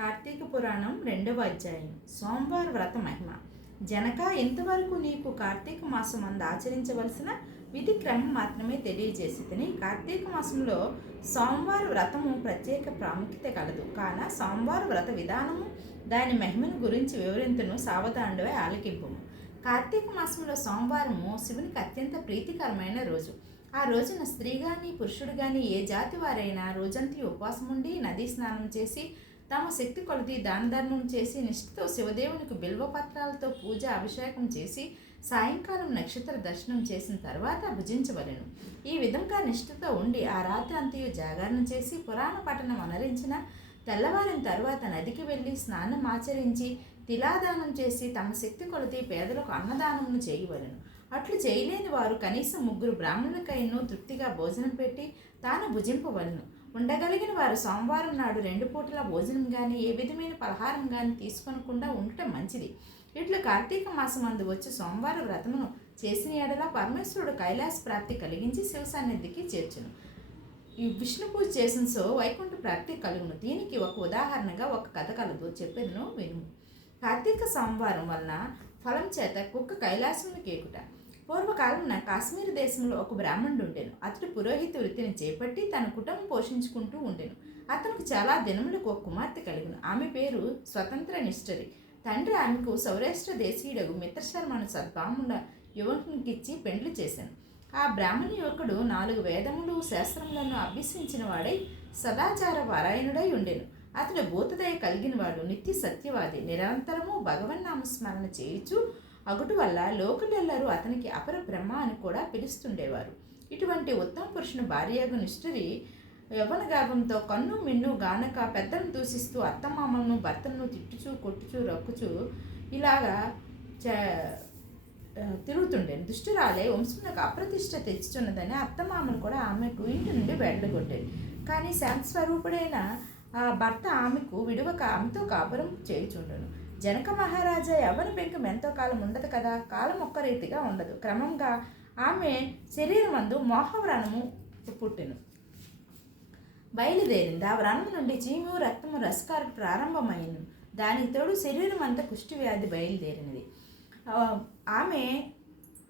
కార్తీక పురాణం రెండవ అధ్యాయం. సోమవార వ్రత మహిమ. జనక ఇంతవరకు నీకు కార్తీక మాసం అందు ఆచరించవలసిన విధి క్రమం మాత్రమే తెలియజేసి కార్తీక మాసంలో సోమవార వ్రతము ప్రత్యేక ప్రాముఖ్యత కలదు. కాన సోమవార వ్రత విధానము దాని మహిమను గురించి వివరింతను సావధానుడవే ఆలకింపుము. కార్తీక మాసంలో సోమవారము శివునికి అత్యంత ప్రీతికరమైన రోజు. ఆ రోజున స్త్రీ కానీ పురుషుడు కానీ ఏ జాతి వారైనా రోజంతా ఉపవాసం ఉండి నదీ స్నానం చేసి తమ శక్తి కొలది దాన ధర్మం చేసి నిష్ఠతో శివదేవునికి బిల్వపత్రాలతో పూజ అభిషేకం చేసి సాయంకాలం నక్షత్ర దర్శనం చేసిన తర్వాత భుజించవలెను. ఈ విధంగా నిష్ఠతో ఉండి ఆ రాత్రి అంతయు జాగరణ చేసి పురాణ పఠనం అనరించిన తెల్లవారిన తర్వాత నదికి వెళ్ళి స్నానం ఆచరించి తిలాదానం చేసి తమ శక్తి కొలది పేదలకు అన్నదానమును చేయవలెను. అట్లు చేయలేని వారు కనీసం ముగ్గురు బ్రాహ్మణులకైనను తృప్తిగా భోజనం పెట్టి తాను భుజింపవలను. ఉండగలిగిన వారు సోమవారం నాడు రెండు పూటల భోజనం కానీ ఏ విధమైన పలహారం కానీ తీసుకొనకుండా ఉండటం మంచిది. ఇట్లా కార్తీక మాసం అందు వచ్చి సోమవార వ్రతమును చేసిన ఎడల పరమేశ్వరుడు కైలాస ప్రాప్తి కలిగించి శివ సన్నిధికి చేర్చును. ఈ విష్ణు పూజ చేసిన సో వైకుంఠ ప్రాప్తి కలుగును. దీనికి ఒక ఉదాహరణగా ఒక కథ కలదు చెప్పేదను విను. కార్తీక సోమవారం వలన ఫలం చేత కుక్క కైలాసమును కేకుట పూర్వకాలంన కాశ్మీర్ దేశంలో ఒక బ్రాహ్మణుడు ఉండెను. అతడు పురోహిత వృత్తిని చేపట్టి తన కుటుంబం పోషించుకుంటూ ఉండెను. అతనికి చాలా దినములకు ఒక కుమార్తె కలిగిన. ఆమె పేరు స్వతంత్ర నిష్ఠరి తండ్రి ఆమెకు సౌరాష్ట్ర దేశీయుడగు మిత్రశర్మను సద్భాముల యువకునికిచ్చి పెండ్లి చేశాను ఆ బ్రాహ్మణ యువకుడు నాలుగు వేదములు శాస్త్రములను అభ్యసించిన వాడై సదాచార పారాయణుడై ఉండెను. అతడు భూతదయ కలిగినవాడు నిత్య సత్యవాది నిరంతరము భగవన్నామస్మరణ చేయుచు అగుటు వల్ల లోకులెల్లరూ అతనికి అపర బ్రహ్మ అని కూడా పిలుస్తుండేవారు. ఇటువంటి ఉత్తమ పురుషుని భార్యగు నిష్ఠురి యవన కన్ను మిన్ను గానక పెద్దలను దూషిస్తూ అత్తమామలను భర్తలను తిట్టుచూ కొట్టుచూ రొక్కుచూ ఇలాగా చ తిరుగుతుండే దుష్టురాలే వంశమునకు అప్రతిష్ట తెచ్చుచున్నదని అత్తమామలు కూడా ఆమెకు ఇంటి నుండి వెళ్ళగొట్టేది కానీ శాంత స్వరూపుడైన ఆ భర్త ఆమెకు విడువక ఆమెతో కాపురం చేయుచుండను. జనక మహారాజా ఎవరి పెంకం ఎంతో కాలం ఉండదు కదా? కాలం ఒక్క రీతిగా ఉండదు. క్రమంగా ఆమె శరీరం అందు మోహవ్రణము పుట్టెను. బయలుదేరింది. ఆ వ్రణం నుండి చీము రక్తము రసకారు ప్రారంభమైను దానికి తోడు శరీరం అంతా కుష్టి వ్యాధి బయలుదేరినది ఆమె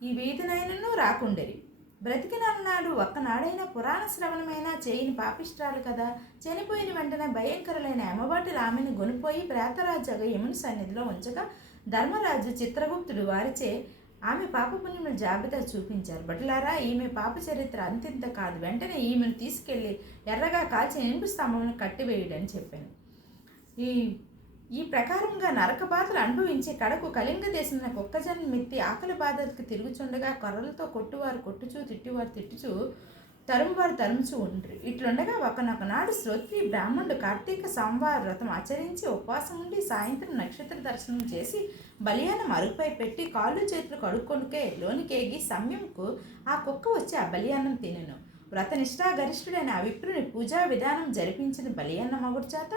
ఈ వీధినైనను రాకుండేరి బ్రతికినన్నాడు. ఒక్కనాడైనా పురాణ శ్రవణమైనా చేయని పాపిష్టాలు కదా. చనిపోయిన వెంటనే భయంకరులైన అమ్మబాటి ఆమెను గొనిపోయి ప్రేతరాజుగా యముని సన్నిధిలో ఉంచగా ధర్మరాజు చిత్రగుప్తుడు వారిచే ఆమె పాపపుణ్యముల జాబితా చూపించారు. బట్లారా ఈమె పాప చరిత్ర అంతింత కాదు. వెంటనే ఈమెను తీసుకెళ్ళి ఎర్రగా కాల్చి నింపు స్తంభమును కట్టివేయుడని చెప్పాను. ఈ ఈ ప్రకారంగా నరక బాధలు అనుభవించి కడకు కళింగ దేశం కుక్కజన్ మిత్తి ఆకలి బాధలకు తిరుగుచుండగా కర్రలతో కొట్టువారు కొట్టుచూ తిట్టువారు తిట్టుచూ తరుమువారు తరుముచు ఉండ్రి. ఇట్లుండగా ఒకనొకనాడు శ్రోత్రి బ్రాహ్మణుడు కార్తీక సోమవార వ్రతం ఆచరించి ఉపవాసం ఉండి సాయంత్రం నక్షత్ర దర్శనం చేసి బలియానం అరుగుపై పెట్టి కాళ్ళు చేతులు కడుక్కొనుకే లోనికేగి సమయంకు ఆ కుక్క వచ్చి ఆ బలియానం తినెను. వ్రతనిష్టా గరిష్ఠుడైన ఆ విప్రుని పూజా విధానం జరిపించిన బలియన్న మగుడి చేత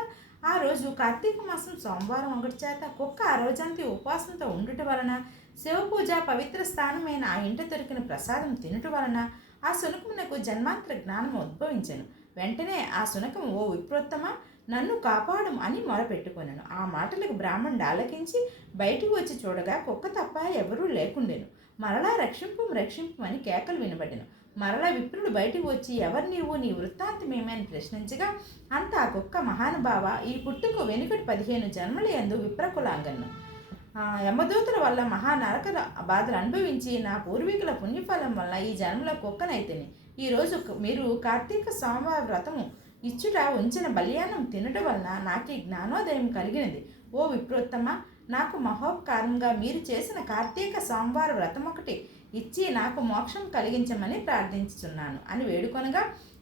ఆ రోజు కార్తీక మాసం సోమవారం ఒకటి చేత కుక్క ఆ రోజంతా ఉపవాసంతో ఉండుట వలన శివపూజ పవిత్ర స్థానమైన ఆ ఇంట దొరికిన ప్రసాదం తినుట వలన ఆ శునకమునకు జన్మాంతర జ్ఞానం ఉద్భవించను. వెంటనే ఆ శునకం ఓ విప్రోత్తమ నన్ను కాపాడం అని మొరపెట్టుకొనను. ఆ మాటలకు బ్రాహ్మణుడు ఆలకించి బయటకు వచ్చి చూడగా కుక్క తప్ప ఎవరూ లేకుండెను. మరలా రక్షింపు రక్షింపు అని కేకలు వినబడిను. మరలా విప్రుడు బయటికి వచ్చి ఎవరు నీవు? నీ వృత్తాంతమేమని ప్రశ్నించగా అంత ఆ కుక్క మహానుభావ ఈ పుట్టుకు వెనుకటి పదిహేను జన్మల ఎందు విప్రకులాంగన్ను. యమదూతుల వల్ల మహానరక బాధలు అనుభవించి నా పూర్వీకుల పుణ్యఫలం వల్ల ఈ జన్మలో కుక్కనైతేని. ఈరోజు మీరు కార్తీక సోమవార వ్రతము ఇచ్చుట ఉంచిన బలియానం తినడం వలన నాకు ఈ జ్ఞానోదయం కలిగినది. ఓ విప్రోత్తమ నాకు మహోపకారంగా మీరు చేసిన కార్తీక సోమవార వ్రతం ఒకటి. ఇచ్చి నాకు మోక్షం కలిగించమని ప్రార్థించుచున్నాను. అని వేడుకొనగా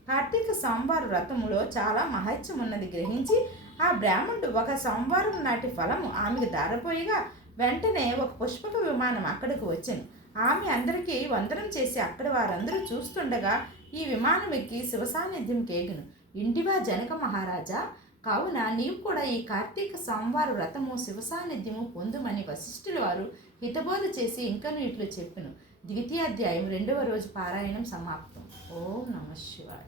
కార్తీక సోమవార వ్రతములో చాలా మహత్యం ఉన్నది గ్రహించి ఆ బ్రాహ్మణుడు ఒక సోమవారం నాటి ఫలము ఆమెకు దారపోయిగా వెంటనే ఒక పుష్పక విమానం అక్కడికి వచ్చింది. ఆమె అందరికీ వందనం చేసి అక్కడ వారందరూ చూస్తుండగా ఈ విమానం ఎక్కి శివ సాన్నిధ్యం కేగును. ఇంటివా జనక మహారాజా కావున నీవు కూడా ఈ కార్తీక సోమవార వ్రతము శివ సాన్నిధ్యము పొందుమని వశిష్ఠుల వారు హితబోధ చేసి ఇంకను ఇట్లు చెప్పిను. ద్వితీయాధ్యాయం రెండవ రోజు పారాయణం సమాప్తం. ఓం నమ శివాయ.